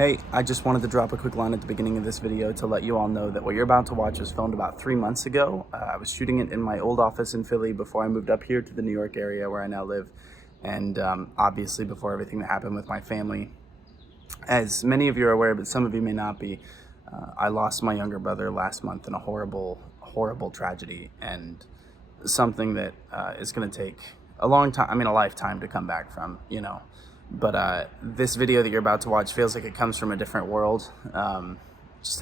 Hey, I just wanted to drop a quick line at the beginning of this video to let you all know that what you're about to watch was filmed about 3 months ago. I was shooting it in my old office in Philly before I moved up here to the New York area where I now live, and obviously before everything that happened with my family. As many of you are aware, but some of you may not be, I lost my younger brother last month in a horrible tragedy, and something that is going to take a long time, a lifetime to come back from, you know. But this video that you're about to watch feels like it comes from a different world. It's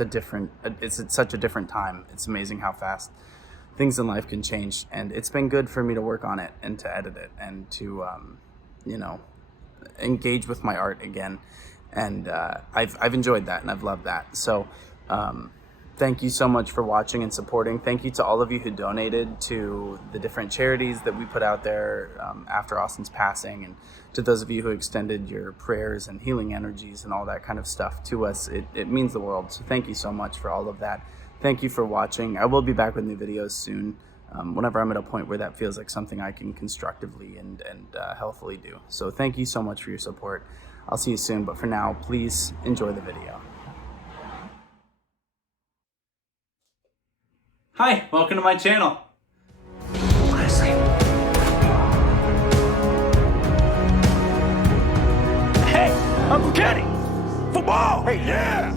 such a different time. It's amazing how fast things in life can change. And it's been good for me to work on it and to edit it and to, engage with my art again. And I've enjoyed that and I've loved that. So thank you so much for watching and supporting. Thank you to all of you who donated to the different charities that we put out there after Austin's passing, and to those of you who extended your prayers and healing energies and all that kind of stuff to us. It means the world. So thank you so much for all of that. Thank you for watching. I will be back with new videos soon, whenever I'm at a point where that feels like something I can constructively and healthfully do. So thank you so much for your support. I'll see you soon, but for now, please enjoy the video. Hi, welcome to my channel. Hey, Uncle Kenny! Football! Hey, yeah!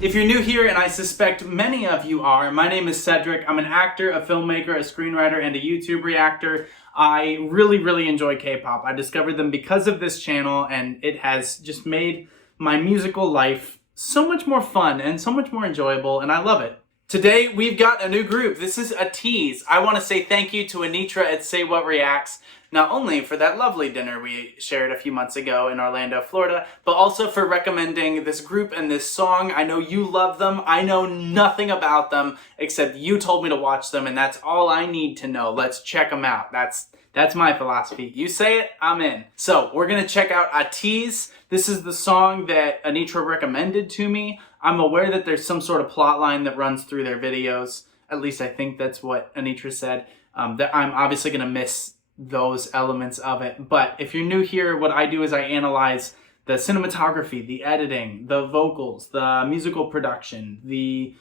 If you're new here, and I suspect many of you are, my name is Cedric. I'm an actor, a filmmaker, a screenwriter, and a YouTube reactor. I really enjoy K-pop. I discovered them because of this channel, and it has just made my musical life so much more fun and so much more enjoyable, and I love it. Today, we've got a new group. This is ATEEZ. I want to say thank you to Anitra at Say What Reacts, not only for that lovely dinner we shared a few months ago in Orlando, Florida, but also for recommending this group and this song. I know you love them. I know nothing about them, except you told me to watch them, and that's all I need to know. Let's check them out. That's my philosophy. You say it, I'm in. So we're gonna check out ATEEZ. This is the song that Anitra recommended to me. I'm aware that there's some sort of plot line that runs through their videos. At least I think that's what Anitra said. That I'm obviously gonna miss those elements of it. But if you're new here, what I do is I analyze the cinematography, the editing, the vocals, the musical production, the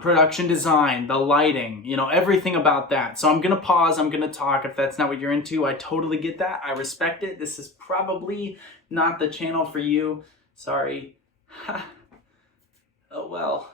production design, the lighting, you know, everything about that. So I'm gonna pause, I'm gonna talk. If that's not what you're into, I totally get that. I respect it. This is probably not the channel for you. Sorry. Oh well.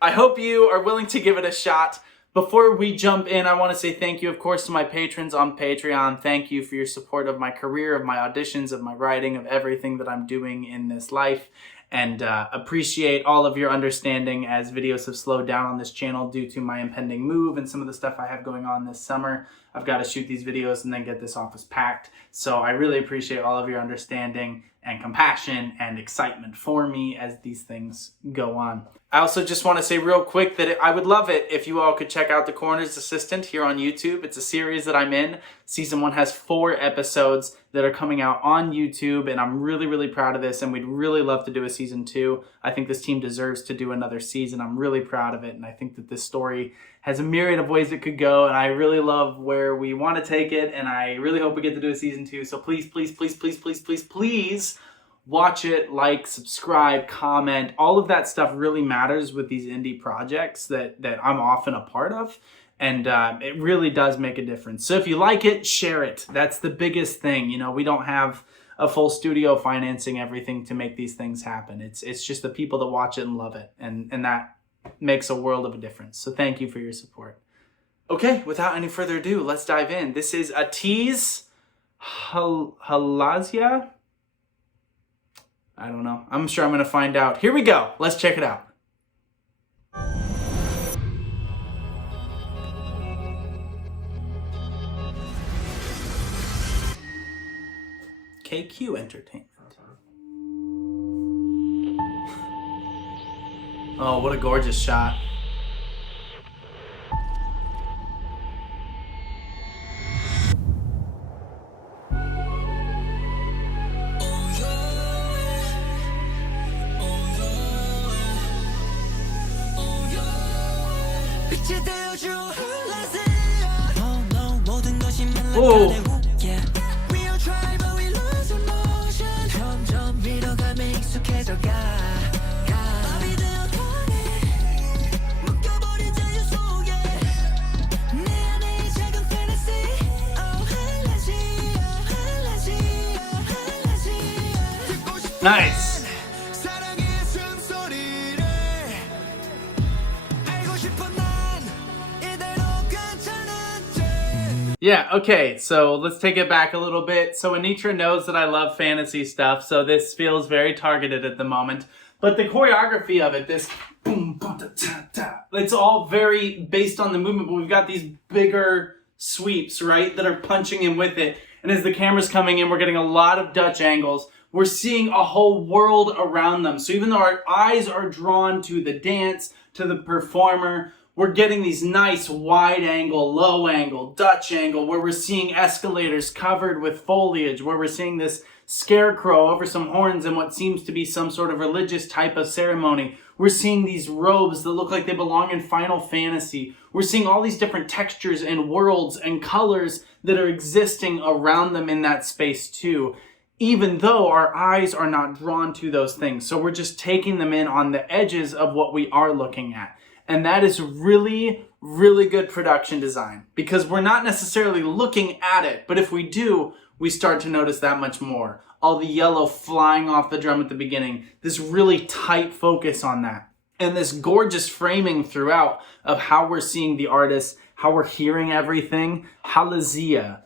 I hope you are willing to give it a shot. Before we jump in, I want to say thank you, of course, to my patrons on Patreon. Thank you for your support of my career, of my auditions, of my writing, of everything that I'm doing in this life. And appreciate all of your understanding as videos have slowed down on this channel due to my impending move and some of the stuff I have going on this summer. I've got to shoot these videos and then get this office packed. So I really appreciate all of your understanding and compassion and excitement for me as these things go on. I also just want to say real quick that I would love it if you all could check out The Corner's Assistant here on YouTube. It's a series that I'm in. Season 1 has 4 episodes that are coming out on YouTube, and I'm really proud of this, and we'd really love to do a season 2. I think this team deserves to do another season. I'm really proud of it, and I think that this story has a myriad of ways it could go, and I really love where we want to take it, and I really hope we get to do a season 2. So please watch it, like, subscribe, comment. All of that stuff really matters with these indie projects that I'm often a part of. And it really does make a difference. So if you like it, share it. That's the biggest thing. You know, we don't have a full studio financing everything to make these things happen. It's just the people that watch it and love it. And that makes a world of a difference. So thank you for your support. Okay, without any further ado, let's dive in. This is ATEEZ, HALAZIA. I don't know. I'm sure I'm going to find out. Here we go. Let's check it out. KQ Entertainment. Oh, what a gorgeous shot. Oh. Nice. Yeah, okay, so let's take it back a little bit. So Anitra knows that I love fantasy stuff, so this feels very targeted at the moment. But the choreography of it, this boom, boom, da, da, da, it's all very based on the movement, but we've got these bigger sweeps, right, that are punching in with it. And as the camera's coming in, we're getting a lot of Dutch angles. We're seeing a whole world around them. So even though our eyes are drawn to the dance, to the performer, we're getting these nice wide angle, low angle, Dutch angle, where we're seeing escalators covered with foliage, where we're seeing this scarecrow over some horns in what seems to be some sort of religious type of ceremony. We're seeing these robes that look like they belong in Final Fantasy. We're seeing all these different textures and worlds and colors that are existing around them in that space too, even though our eyes are not drawn to those things. So we're just taking them in on the edges of what we are looking at. And that is really, really good production design because we're not necessarily looking at it, but if we do, we start to notice that much more. All the yellow flying off the drum at the beginning, this really tight focus on that. And this gorgeous framing throughout of how we're seeing the artist, how we're hearing everything. HALAZIA.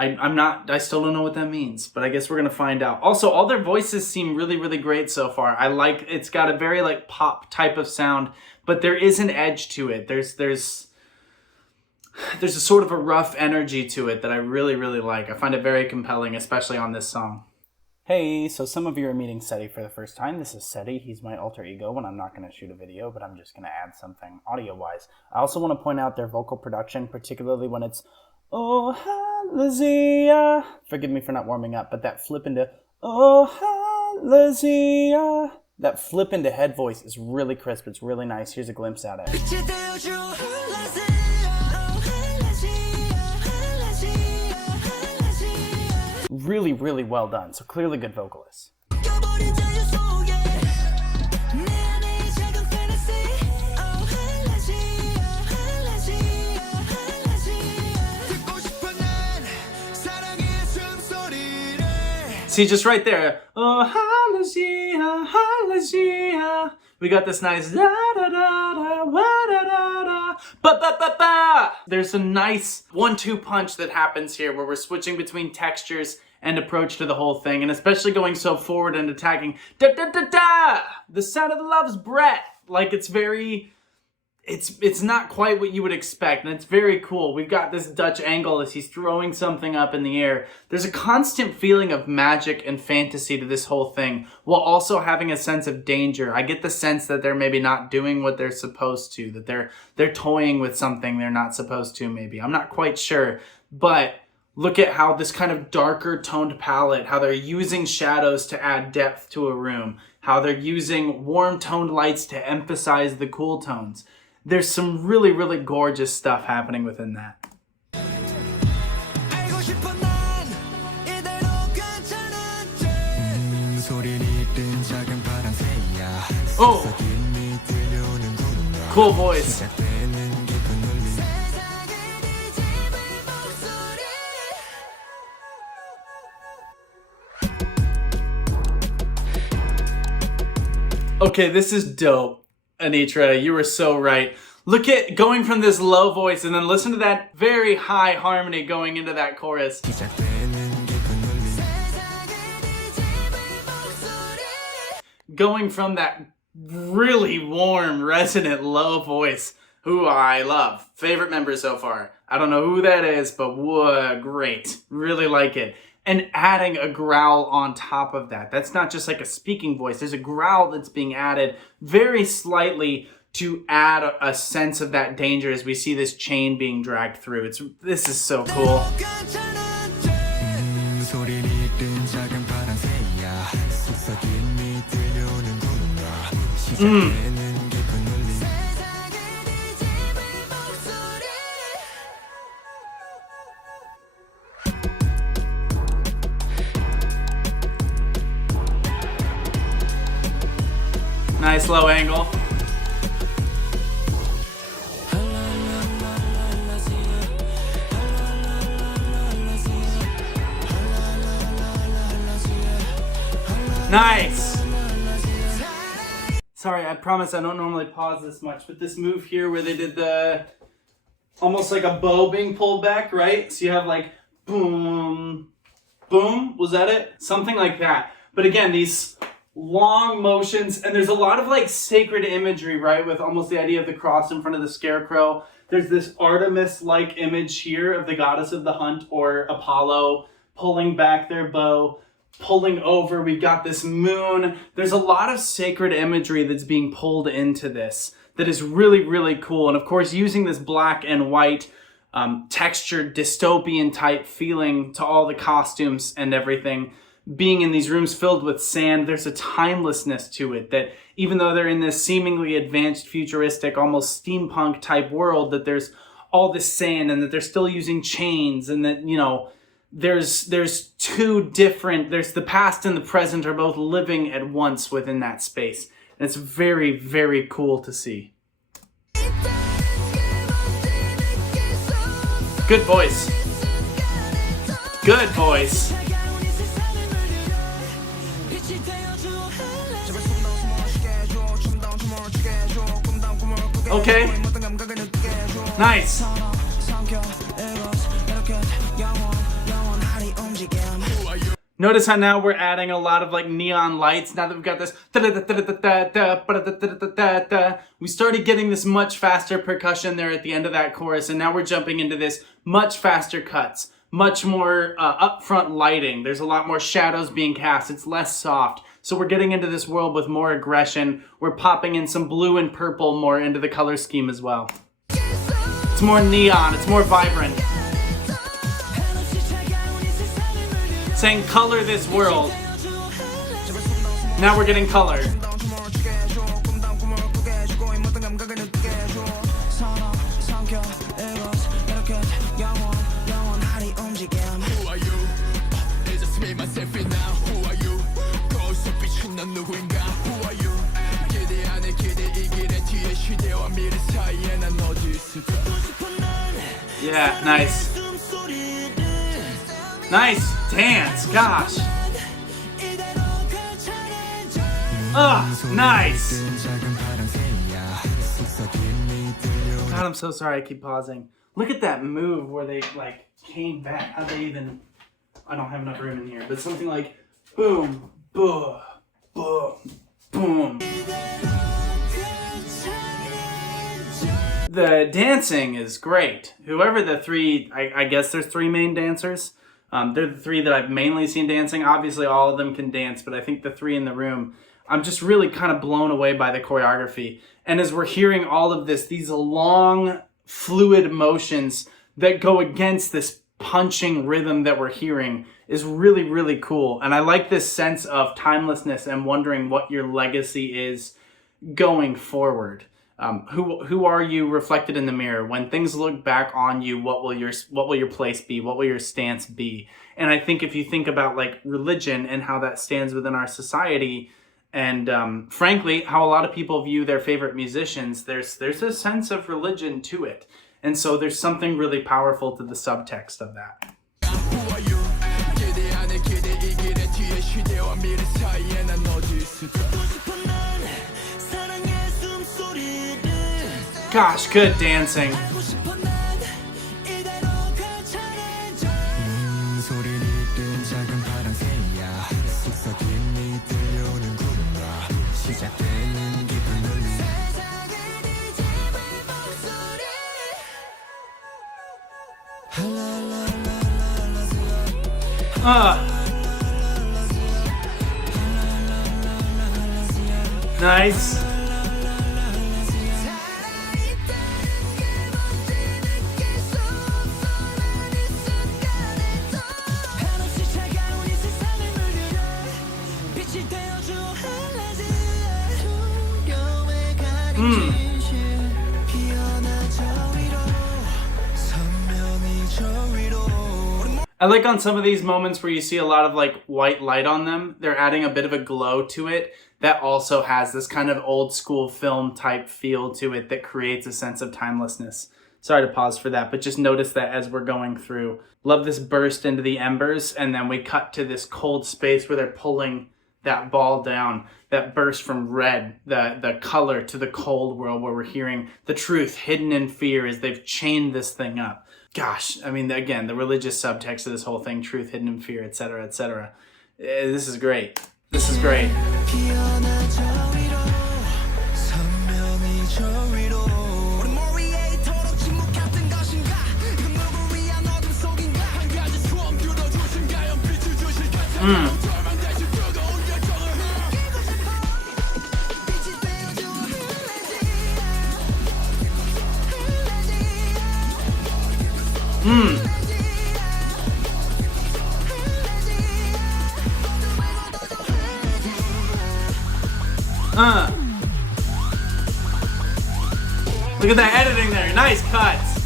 I still don't know what that means, but I guess we're gonna find out. Also, all their voices seem really, really great so far. It's got a very like pop type of sound, but there is an edge to it. There's a sort of a rough energy to it that I really, really like. I find it very compelling, especially on this song. Hey, so some of you are meeting Seti for the first time. This is Seti. He's my alter ego when I'm not going to shoot a video, but I'm just going to add something audio-wise. I also want to point out their vocal production, particularly when it's oh, HALAZIA. Forgive me for not warming up, but that flip into oh, HALAZIA. That flip into head voice is really crisp. It's really nice. Here's a glimpse at it. Really, really well done. So clearly good vocalists. See, just right there. Oh, HALAZIA, HALAZIA. We got this nice da da da da wa da da da ba ba ba ba. There's a nice 1-2 punch that happens here where we're switching between textures and approach to the whole thing, and especially going so forward and attacking da da da da. The sound of the love's breath. Like it's very. It's not quite what you would expect, and it's very cool. We've got this Dutch angle as he's throwing something up in the air. There's a constant feeling of magic and fantasy to this whole thing, while also having a sense of danger. I get the sense that they're maybe not doing what they're supposed to, that they're toying with something they're not supposed to maybe. I'm not quite sure, but look at how this kind of darker toned palette, how they're using shadows to add depth to a room, how they're using warm toned lights to emphasize the cool tones. There's some really, really gorgeous stuff happening within that. Oh! Cool voice. Okay, this is dope. Anitra, you were so right. Look at going from this low voice and then listen to that very high harmony going into that chorus. Going from that really warm, resonant, low voice, who I love. Favorite member so far. I don't know who that is, but whoa, great. Really like it. And adding a growl on top of that. That's not just like a speaking voice. There's a growl that's being added very slightly to add a sense of that danger as we see this chain being dragged through. This is so cool. Nice low angle. Nice! Sorry, I promise I don't normally pause this much, but this move here where they did the, almost like a bow being pulled back, right? So you have like, boom, boom, was that it? Something like that. But again, these long motions, and there's a lot of like sacred imagery, right? With almost the idea of the cross in front of the scarecrow. There's this Artemis-like image here of the goddess of the hunt, or Apollo, pulling back their bow, pulling over. We've got this moon. There's a lot of sacred imagery that's being pulled into this that is really, really cool. And of course, using this black and white textured dystopian type feeling to all the costumes and everything. Being in these rooms filled with sand, there's a timelessness to it that even though they're in this seemingly advanced, futuristic, almost steampunk type world, that there's all this sand and that they're still using chains, and that, you know, there's two different, there's the past and the present are both living at once within that space. And it's very, very cool to see. Good voice. Good voice. Okay. Nice. Notice how now we're adding a lot of like neon lights. Now that we've got this, we started getting this much faster percussion there at the end of that chorus, and now we're jumping into this much faster cuts, much more upfront lighting. There's a lot more shadows being cast. It's less soft. So we're getting into this world with more aggression. We're popping in some blue and purple more into the color scheme as well. It's more neon. It's more vibrant. Saying color this world. Now we're getting color. Yeah, nice. Nice dance, gosh. Nice. God, I'm so sorry I keep pausing. Look at that move where they like came back. How they even, I don't have enough room in here, but something like boom, boom, boom, boom. The dancing is great. Whoever the three, I guess there's three main dancers. They're the three that I've mainly seen dancing. Obviously, all of them can dance, but I think the three in the room, I'm just really kind of blown away by the choreography. And as we're hearing all of this, these long, fluid motions that go against this punching rhythm that we're hearing is really, really cool. And I like this sense of timelessness and wondering what your legacy is going forward. Who are you reflected in the mirror? When things look back on you, what will your place be? What will your stance be? And I think if you think about like religion and how that stands within our society, and frankly, how a lot of people view their favorite musicians, there's a sense of religion to it. And so there's something really powerful to the subtext of that. Gosh, good dancing. Nice. I like on some of these moments where you see a lot of like white light on them, they're adding a bit of a glow to it that also has this kind of old school film type feel to it that creates a sense of timelessness. Sorry to pause for that, but just notice that as we're going through. Love this burst into the embers, and then we cut to this cold space where they're pulling that ball down, that burst from red, the color to the cold world where we're hearing the truth hidden in fear as they've chained this thing up. Gosh, I mean, again, the religious subtext of this whole thing, truth hidden in fear, etc., etc. This is great. This is great. Look at that editing there. Nice cuts.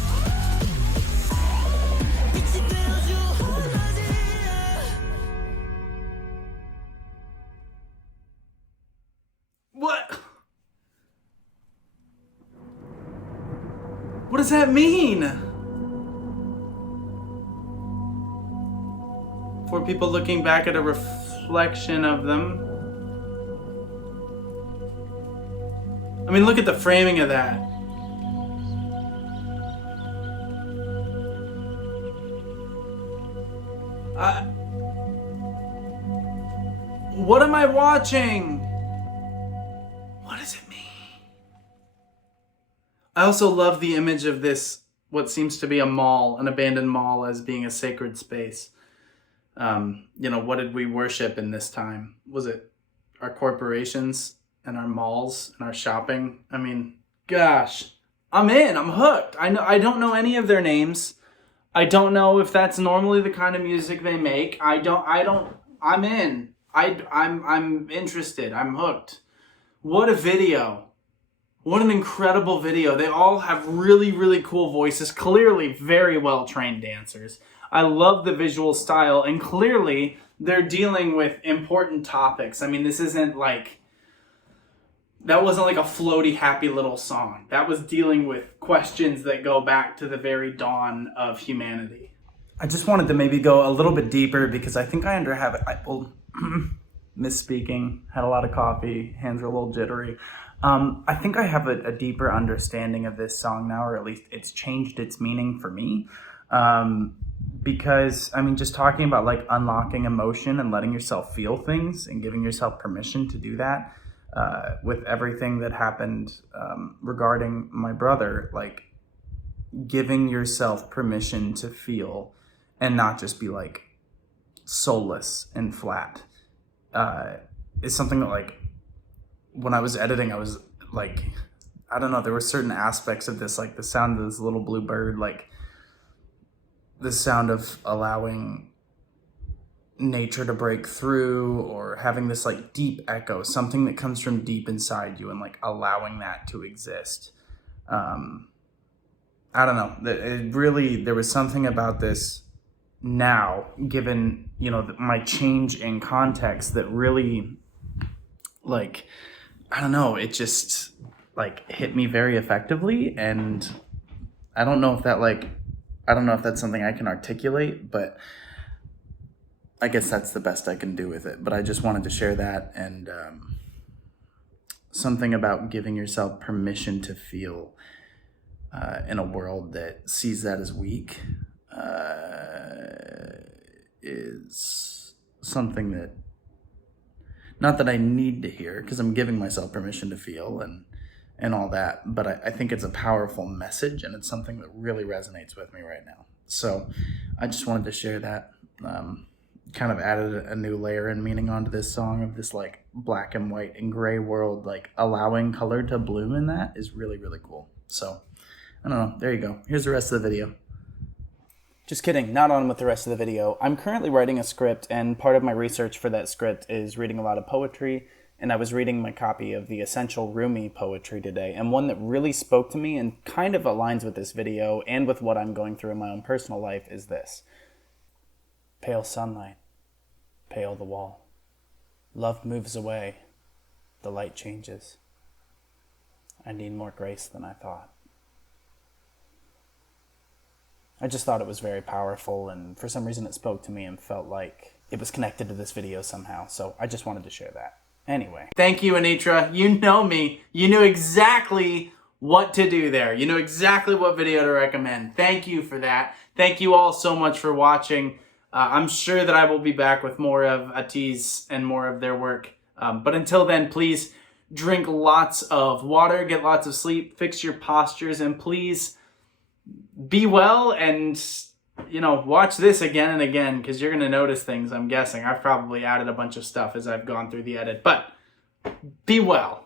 What? What does that mean? For people looking back at a reflection of them. I mean, look at the framing of that. What am I watching? What does it mean? I also love the image of this, what seems to be a mall, an abandoned mall, as being a sacred space. What did we worship in this time? Was it our corporations and our malls and our shopping? I mean, gosh, I'm in. I'm hooked. I don't know any of their names. I don't know if that's normally the kind of music they make. I'm in. I'm interested. I'm hooked. What a video. What an incredible video. They all have really, really cool voices. Clearly very well-trained dancers. I love the visual style, and clearly they're dealing with important topics. I mean, this isn't like... That wasn't like a floaty, happy little song. That was dealing with questions that go back to the very dawn of humanity. I just wanted to maybe go a little bit deeper because I think I have it. Misspeaking, had a lot of coffee, hands are a little jittery. I think I have a deeper understanding of this song now, or at least it's changed its meaning for me. Because, I mean, just talking about like unlocking emotion and letting yourself feel things and giving yourself permission to do that. With everything that happened regarding my brother, like giving yourself permission to feel and not just be like soulless and flat is something that, like, when I was editing, I was like, I don't know, there were certain aspects of this, like the sound of this little blue bird, like the sound of allowing nature to break through, or having this like deep echo, something that comes from deep inside you, and like allowing that to exist. I don't know, it really, there was something about this now, given, my change in context, that really, like, I don't know, it just like hit me very effectively. And I don't know if that's something I can articulate, but I guess that's the best I can do with it. But I just wanted to share that, and something about giving yourself permission to feel in a world that sees that as weak is something that, not that I need to hear, because I'm giving myself permission to feel and all that, but I think it's a powerful message, and it's something that really resonates with me right now. So I just wanted to share that. Kind of added a new layer and meaning onto this song, of this like black and white and gray world, like allowing color to bloom in that is really, really cool. So I don't know, there you go. Here's the rest of the video. Just kidding, not on with the rest of the video. I'm currently writing a script, and part of my research for that script is reading a lot of poetry, and I was reading my copy of the Essential Rumi poetry today, and one that really spoke to me and kind of aligns with this video and with what I'm going through in my own personal life is this. Pale sunlight, pale the wall. Love moves away, the light changes. I need more grace than I thought. I just thought it was very powerful, and for some reason it spoke to me and felt like it was connected to this video somehow, so I just wanted to share that. Anyway. Thank you, Anitra. You know me. You knew exactly what to do there. You know exactly what video to recommend. Thank you for that. Thank you all so much for watching. I'm sure that I will be back with more of ATEEZ and more of their work. But until then, please drink lots of water, get lots of sleep, fix your postures, and please be well and, you know, watch this again and again because you're going to notice things, I'm guessing. I've probably added a bunch of stuff as I've gone through the edit, but be well.